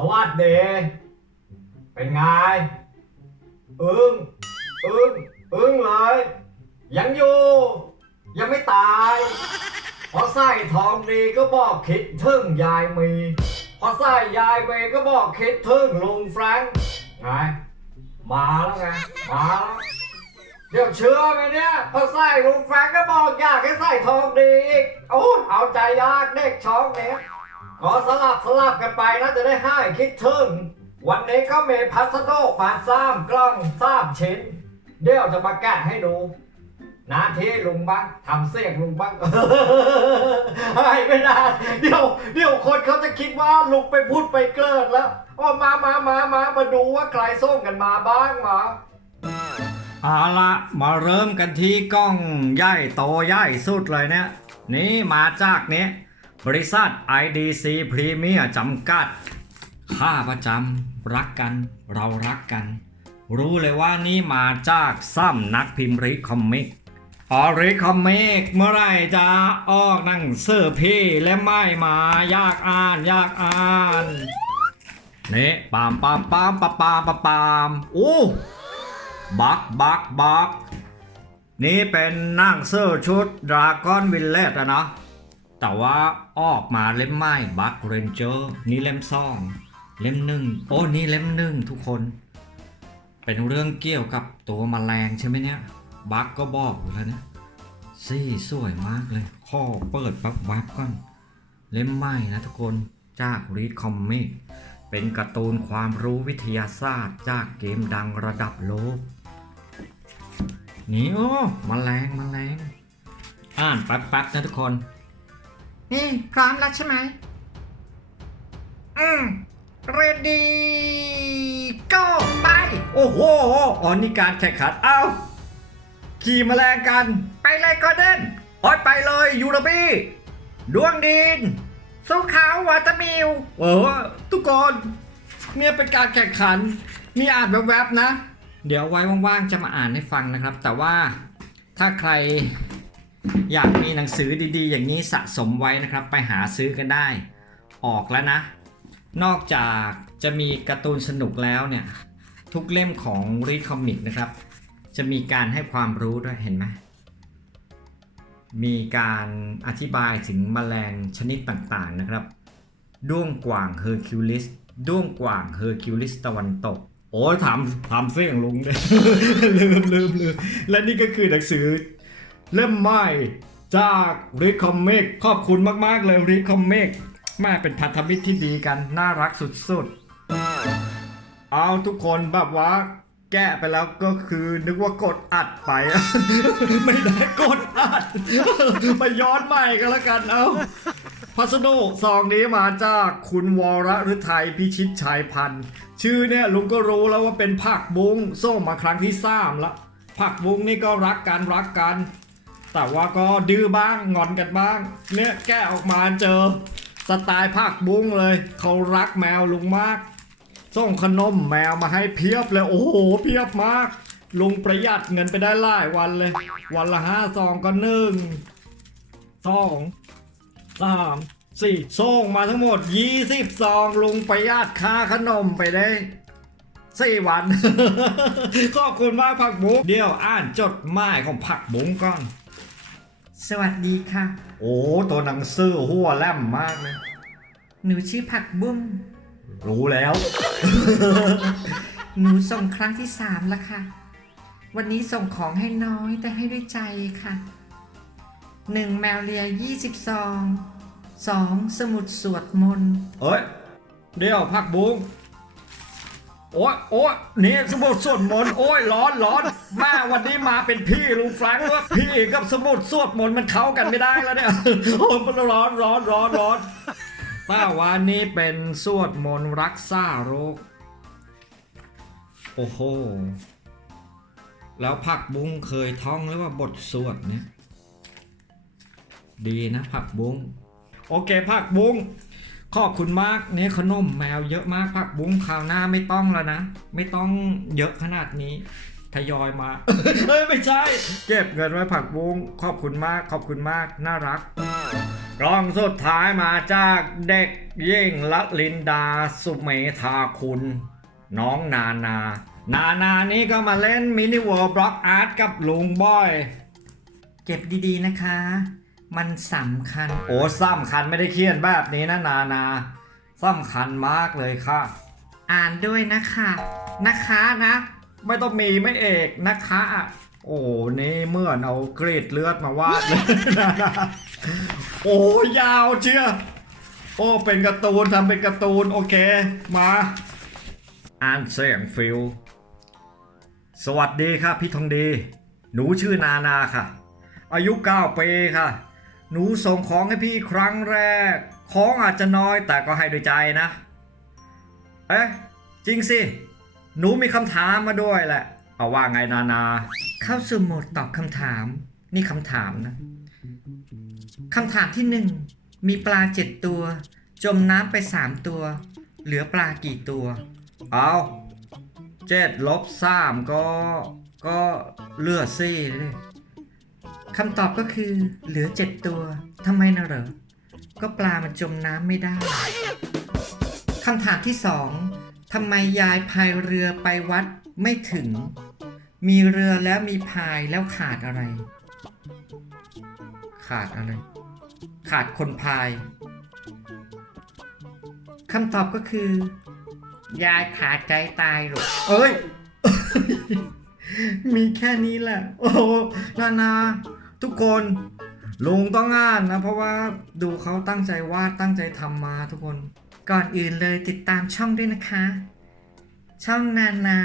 สวัสดี เป็นไง อึ้ง อึ้ง อึ้งเลย ยังอยู่ ยังไม่ตายพอใส่ทองดีก็บอกคิดถึงยายมี พอใส่ยายมีก็บอกคิดถึงลุงแฟรงค์ไง มาแล้วไง มาแล้วเดี๋ยวเชื่อไหมเนี่ยพอใส่ลุงแฟรงค์ก็บอกอยากให้ใส่ทองดีอีกโอ้เอาใจยากเด็กช้องเนี้ย ขอสลับสลับกันไปนะจะได้ให้คิดถึง วันนี้ก็มีพัสดุมาสามกล้องสามชิ้น เดี๋ยวจะมาแกะให้ดูนาทีลุงบ้างทำเสียงลุงบ้างให้ไม่ได้เดี๋ยวเดี๋ยวคนเขาจะคิดว่าลุงไปพูดไปเกิดแล้วอ๋อมามามามามาดูว่าใครส่งกันมาบ้างมาเอาละมาเริ่มกันที่กล้องใหญ่โตใหญ่สุดเลยเนี่ยนี่มาจากเนี้ย บริษัท IDC Premier จำกัด ค่าประจำรักกัน เรารักกัน รู้เลยว่านี่มาจากซ้ำนักพิมพ์ริคอมมิกออริคอมมิกเมื่อไรจะออกหนังสือพี่และไม่มายากอ่านยากอ่านนี่ปามปามปามปามปามปามปามอู้บักบักบักนี่เป็นนั่งเสื้อชุดดราก้อนวิลเลตอะนะ แต่ว่าออกมาเล่มใหม่บักเรนเจอร์นี่เล่มสองเล่มหนึ่งโอ้นี่เล่มหนึ่งทุกคน เป็นเรื่องเกี่ยวกับตัวมแมลงใช่ไหมเนี่ยบักก็บอกอยู่แล้วนะซี่สวยมากเลย ข้อเปิดปั๊บวับก่อน เล่มใหม่นะทุกคนจากรีดคอมมิกเป็นการ์ตูนความรู้วิทยาศาสตร์ จากเกมดังระดับโลก นี่โอ้มแมลงมแมลงอ่านแป๊บๆนะทุกคน นี่พร้อมแล้วใช่ไหม อืม ready go ไป โอ้โหอ๋อนี่การแข่งขัน เอ้าขี่แมลงกัน ไปเลยก็เดินโอ้ยไปเลยยูราบี้ดวงดิน สู้เขาวอเตอร์มิลเออ ทุกคนเนี่ยเป็นการแข่งขัน มีอ่านแวบๆนะ เดี๋ยวไว้ว่างๆจะมาอ่านให้ฟังนะครับ แต่ว่าถ้าใคร อยากมีหนังสือดีๆ อย่างนี้สะสมไว้นะครับ ไปหาซื้อกันได้ ออกแล้วนะ นอกจากจะมีการ์ตูนสนุกแล้วเนี่ย ทุกเล่มของรีคอมิกนะครับ จะมีการให้ความรู้ด้วยเห็นไหมมีการอธิบายถึงแมลงชนิดต่างๆนะครับ ด้วงกว่างเฮอร์คิวลิส ด้วงกว่างเฮอร์คิวลิสตะวันตก โอ้ยถามถามเสียงลุงเลยลืมลืมลืมและนี่ก็คือหนังสือ เล่มใหม่จากริคอมเมกขอบคุณมากๆเลยริคอมเมกมาเป็นพันธมิตรที่ดีกัน น่ารักสุดๆ เอาทุกคนแบบว่า แก้ไปแล้วก็คือนึกว่ากดอัดไป ไม่ได้กดอัด ไปย้อนใหม่กันแล้วกันเอาพัสดุซองนี้มาจากคุณวรฤทัยพิชิตชัยพันธ์ ชื่อเนี่ยลุงก็รู้แล้วว่าเป็นผักบุ้งส่งมาครั้งที่สามละผักบุ้งนี่ก็รักกันรักกัน แต่ว่าก็ดื้อบ้างงอนกันบ้าง เนี่ยแกะออกมาเจอ สไตล์ผักบุ้งเลย เขารักแมวลุงมาก ส่งขนมแมวมาให้เพียบเลย โอ้โห เพียบมาก ลุงประหยัดเงินไปได้หลายวันเลย วันละห้าซองก็หนึ่งสองสามสี่ส่งมาทั้งหมดยี่สิบซองลุงประหยัดค่าขนมไปได้สี่วันขอบคุณมากผักบุ้งเดี๋ยวอ่านจดหมายของผักบุ้งก่อน สวัสดีค่ะ โอ้ตัวหนังสือหัวแล่มมากเลยหนูชื่อผักบุ้งรู้แล้ว หนูส่งครั้งที่สามแล้วค่ะ วันนี้ส่งของให้น้อยแต่ให้ด้วยใจค่ะหนึ่งแมวเลียยี่สิบซองสองสมุดสวดมนต์เอ้ย เดี๋ยวผักบุ้ง โอ้ยโอ้ยนี่สมุดสวดมนต์โอ้ยร้อนร้อนแม่วันนี้มาเป็นพี่ลุงแฟรงค์ว่าพี่กับสมุดสวดมนต์มันเข้ากันไม่ได้แล้วเนี่ยโอ้ยมันร้อนร้อนร้อนร้อนแต่วันนี้เป็นสวดมนต์รักษาโรคโอ้โหแล้วผักบุ้งเคยท่องหรือว่าบทสวดเนี่ยดีนะผักบุ้งโอเคผักบุ้ง ขอบคุณมากเนี่ยขนมแมวเยอะมากผักบุ้งคราวหน้าไม่ต้องแล้วนะ ไม่ต้องเยอะขนาดนี้ทยอยมาเฮ้ยไม่ใช่ เก็บเงินไว้ผักบุ้งขอบคุณมากขอบคุณมากน่ารักกล้องสุดท้ายมาจากเด็กยิ่งละลินดาสุเมธาคุณ น้องนานา นานานี่ก็มาเล่นมินิเวิร์บล็อกอาร์ตกับลุงบอย เก็บดีๆนะคะ มันสำคัญ โอ้สำคัญไม่ได้เขียนแบบนี้นะนานาสำคัญมากเลยค่ะ อ่านด้วยนะคะ นะคะนะ ไม่ต้องมีไม่เอกนะคะโอ้นี่เมื่อนเอากรีดเลือดมาวาดเลยนานาโอ้ยาวเชียวโอ้เป็นการ์ตูนทำเป็นการ์ตูนโอเค มา อ่านเสียงฟิลสวัสดีค่ะพี่ทองดี หนูชื่อนานาค่ะ อายุ 9 ปีค่ะ หนูส่งของให้พี่ครั้งแรก ของอาจจะน้อยแต่ก็ให้ด้วยใจนะ เอ๊ะ จริงสิ หนูมีคำถามมาด้วยแหละ เอาว่าไงนานา เข้าสู่โหมดตอบคำถาม นี่คำถามนะ คำถามที่หนึ่ง มีปลาเจ็ดตัว จมน้ำไปสามตัว เหลือปลากี่ตัว เอาเจ็ดลบสามก็ ก็เหลือสี่เลย คำตอบก็คือเหลือเจ็ดตัวทำไมนะเหรอ ก็ปลามันจมน้ำไม่ได้คำถามที่สองทำไมยายพายเรือไปวัดไม่ถึง มีเรือแล้วมีพายแล้วขาดอะไร ขาดอะไร ขาดคนพายคำตอบก็คือ ยายขาดใจตายหรอกเอ้ย มีแค่นี้แหละ โอ้นานา ทุกคนลุงต้องอ่านนะ เพราะว่าดูเขาตั้งใจวาดตั้งใจทำมาทุกคน ก่อนอื่นเลยติดตามช่องด้วยนะคะ ช่องนานา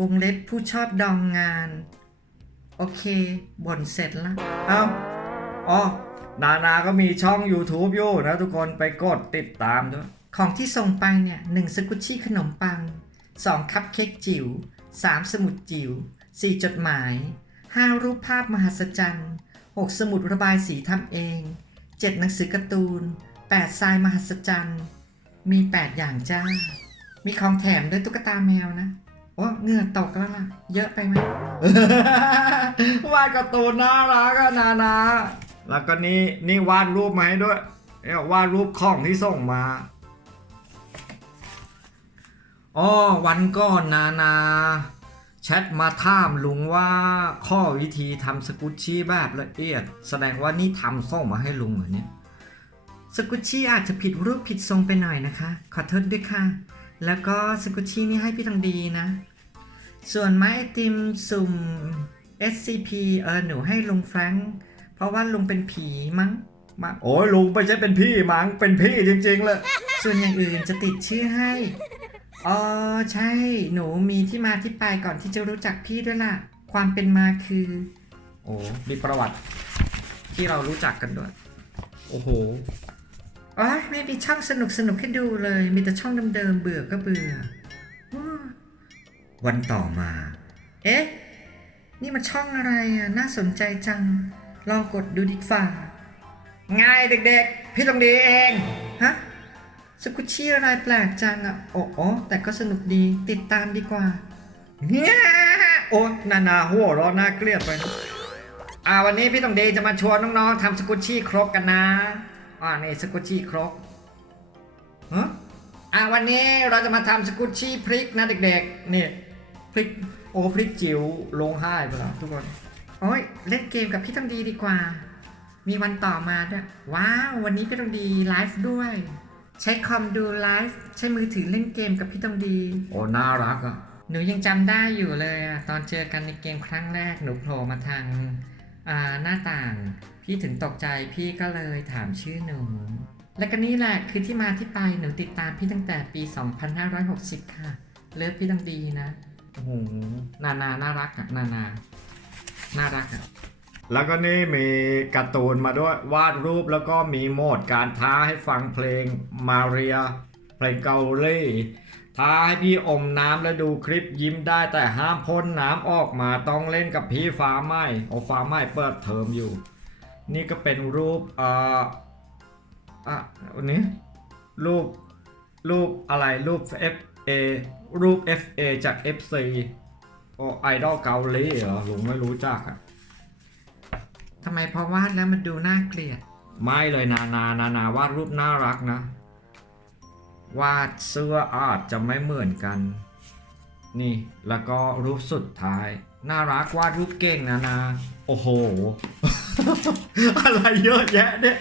วงเล็บผู้ชอบดองงาน โอเคบ่นเสร็จแล้วเอ้าอ๋อนานาก็มีช่อง YouTube อยู่นะทุกคนไปกดติดตามด้วย ของที่ส่งไปเนี่ยหนึ่งสกุชชี่ขนมปังสองคัพเค้กจิ๋วสามสมุดจิ๋วสี่จดหมาย ห้ารูปภาพมหัศจรรย์หกสมุดระบายสีทำเองเจ็ดหนังสือการ์ตูนแปดทรายมหัศจรรย์ มีแปดอย่างจ้า มีของแถมด้วยตุ๊กตาแมวนะโอ้เงื่อตกแล้วล่ะ เยอะไปไหมวาดการ์ตูนน่ารักนานาแล้วก็นี่นี่วาดรูปมาให้ด้วยเนี่ยวาดรูปของที่ส่งมาอ๋อวันก่อนนานา แชทมาถามลุงว่าข้อวิธีทำสกุชชี่แบบละเอียด แสดงว่านี่ทำส่งมาให้ลุงเหรอเนี่ยสกุชชี่อาจจะผิดรูปผิดทรงไปหน่อยนะคะ ขอโทษด้วยค่ะ แล้วก็สกุชชี่นี่ให้พี่ทองดีนะ ส่วนไม้ไอติมสุ่ม SCP เออหนูให้ลุงแฟรงค์เพราะว่าลุงเป็นผีมั้งมาโอ้ยลุงไม่ใช่เป็นพี่มังเป็นพี่จริงๆเลยส่วนอย่างอื่นจะติดชื่อให้ อ๋อใช่ หนูมีที่มาที่ไปก่อนที่จะรู้จักพี่ด้วยล่ะ ความเป็นมาคือ โอ้มีประวัติ ที่เรารู้จักกันด้วย โอ้โหอ๋อไม่มีช่องสนุกสนุกให้ดูเลย มีแต่ช่องเดิมๆเบื่อก็เบื่ออ้อวันต่อมา เอ๊ะ นี่มันช่องอะไรอะ น่าสนใจจัง ลองกดดูดีฝ่า ง่ายเด็กๆ พี่ต้องดีเอง ฮะ สกุชี่อะไรแปลกจังอะ โอ้โอแต่ก็สนุกดีติดตามดีกว่าเนี่ยโอ้นานาหัวเร้อนน่าเกลียดไปอ่าวันนี้พี่ต้องดีจะมาชวนน้องๆทำสกุชี่ครกกันนะอ่านี่สกุชี่ครกฮะอ่าวันนี้เราจะมาทำสกุชชี่พริกนะเด็กๆนี่พริกโอ้พริกจิ๋วลงห้ายไปแล้วทุกคนโอ้ยเล่นเกมกับพี่ต้องดีดีกว่า มีวันต่อมาด้วยว้าววันนี้พี่ต้องดีไลฟ์ด้วย ใช้คอมดูไลฟ์ใช้มือถือเล่นเกมกับพี่ต้องดี โอ้น่ารักอะ หนูยังจำได้อยู่เลยอะตอนเจอกันในเกมครั้งแรกหนูโผล่มาทางอ่าหน้าต่าง พี่ถึงตกใจพี่ก็เลยถามชื่อหนู และก็นี่แหละคือที่มาที่ไปหนูติดตามพี่ตั้งแต่ปี 2560 ค่ะ เลิฟพี่ต้องดีนะ โอ้โหนานาน่ารักอะนานา น่ารักอะ แล้วก็นี่มีการ์ตูนมาด้วยวาดรูปแล้วก็มีโหมดการท้าให้ฟังเพลงมาเรีย เพลงเกาหลีท้าให้พี่อมน้ำแล้วดูคลิปยิ้มได้แต่ห้ามพ่นน้ำออกมาต้องเล่นกับพี่ฟ้าไหมโอฟ้าไหมเปิดเทอมอยู่ นี่ก็เป็นรูปเอ่ออะวันนี้รูปรูปอะไรรูป FA รูป FA จาก FC โอไอดอลเกาหลีเหรอลุงไม่รู้จักอะ ทำไมพอวาดแล้วมันดูน่าเกลียด ไม่เลยนานานานาวาดรูปน่ารักนะ วาดเสื้ออาจจะไม่เหมือนกัน นี่ แล้วก็รูปสุดท้าย น่ารักวาดรูปเก่งนะนะโอ้โห อะไรเยอะแยะเนี่ย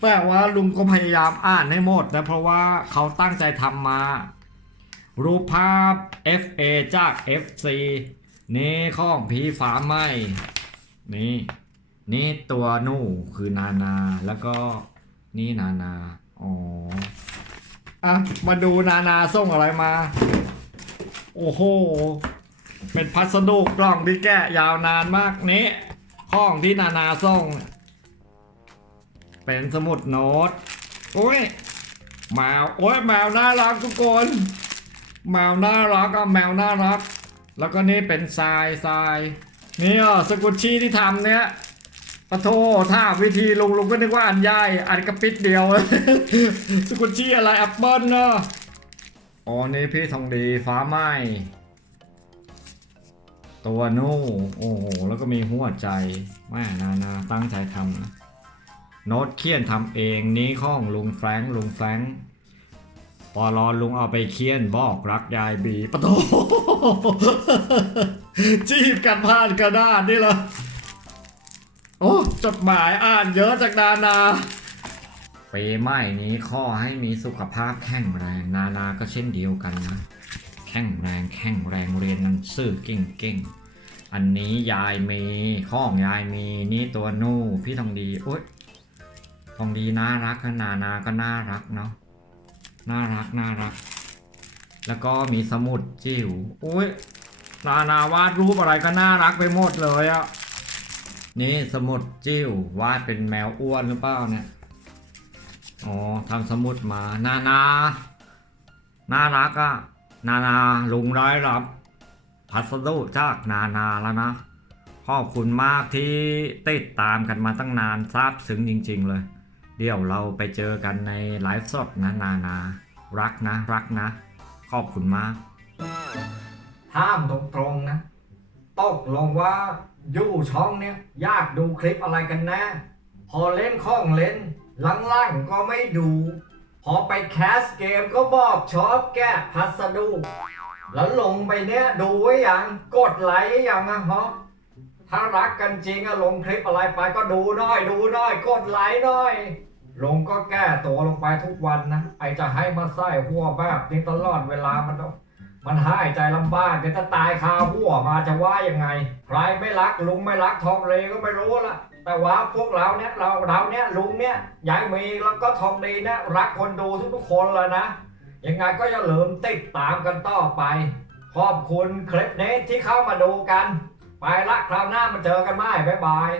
แปลว่าลุงก็พยายามอ่านให้หมดนะ เพราะว่าเขาตั้งใจทำมา รูปภาพ FA จาก FC นี่ข้องพีฟ้าไหมนี่ นี่ตัวนู่คือนานา แล้วก็นี่นานา อ๋อ อะ มาดูนานาส่งอะไรมา โอ้โห เป็นพัสดุกล่องที่แกะยาวนานมากนี้ข้องที่นานาส่ง เป็นสมุดโน้ต โอ้ยแมว โอ้ยแมวน่ารักทุกคน แมวน่ารักอะแมวน่ารัก แล้วก็นี่เป็นทรายทรายนี่อะสกุชชี่ที่ทำเนี้ย ปะโทถ้าวิธีลุงลุงก็นึกว่าอันใหญ่อันกระปิดเดียว สกุชชี่อะไรแอปเปิลเนาะอ๋อนี่พี่ทองดีฟ้าไหมตัวนู่โอ้โหแล้วก็มีหัวใจแม่นานาตั้งใจทำนะโน้ตเขียนทำเองนี้ข้องลุงแฟรงลุงแฟรงค์พอรอลุงเอาไปเขียนบอกรักยายบีปะโทจีบกันผ่านกระดาษนี่เหรอ โอ้จดหมายอ่านเยอะจากนานาปีใหม่นี้ข้อให้มีสุขภาพแข็งแรงนานาก็เช่นเดียวกันนะ แข็งแรงแข็งแรงเรียนหนังสือเก่งๆอันนี้ยายมีข้องยายมีนี่ตัวนู่พี่ทองดีโอ๊ยทองดีน่ารักนะนานาก็น่ารักเนาะน่ารักน่ารัก แล้วก็มีสมุดจิ๋วโอ้ยนานาวาดรูปอะไรก็น่ารักไปหมดเลยอะ นี่สมุดจิ้ววาดเป็นแมวอ้วนหรือเปล่าเนี่ย อ๋อทำสมุดมานานาน่ารักอะนานาลุงได้รับ พัสดุจากนานาแล้วนะ ขอบคุณมากที่ติดตามกันมาตั้งนานซาบซึ้งจริง ๆ เลย เดี๋ยวเราไปเจอกันในไลฟ์สดนะนานา รักนะ รักนะ ขอบคุณมาก ห้ามตรงๆนะตกลงว่า อยู่ช่องเนี้ยยากดูคลิปอะไรกันแน่พอเล่นข้องเล่นหลังๆก็ไม่ดู พอไปแคสเกมก็บอกชอบแก้พัสดุ แล้วลงไปเนี้ยดูไว้อยังกดไลค์ยังอะฮะถ้ารักกันจริงอะลงคลิปอะไรไปก็ดูหน้อยดูหน้อยกดไลค์หน้อย ลงก็แก้ตัวลงไปทุกวันนะ ไอจะให้มาใส่หัวแบบนี้ตลอดเวลามันต้อง มันหายใจลำบากเดี๋ยวถ้าตายคาหัวมาจะว่ายังไง ใครไม่รักลุงไม่รักทองเลก็ไม่รู้ละแต่ว่าพวกเราเนี่ยเราเราเนี่ยลุงเนี่ยยายมีแล้วก็ทองดีเนี่ยรักคนดูทุกๆคนเลยนะยังไงก็อย่าลืมติดตามกันต่อไป ขอบคุณคลิปนี้ที่เข้ามาดูกัน ไปละคราวหน้ามาเจอกันใหม่บ๊ายบาย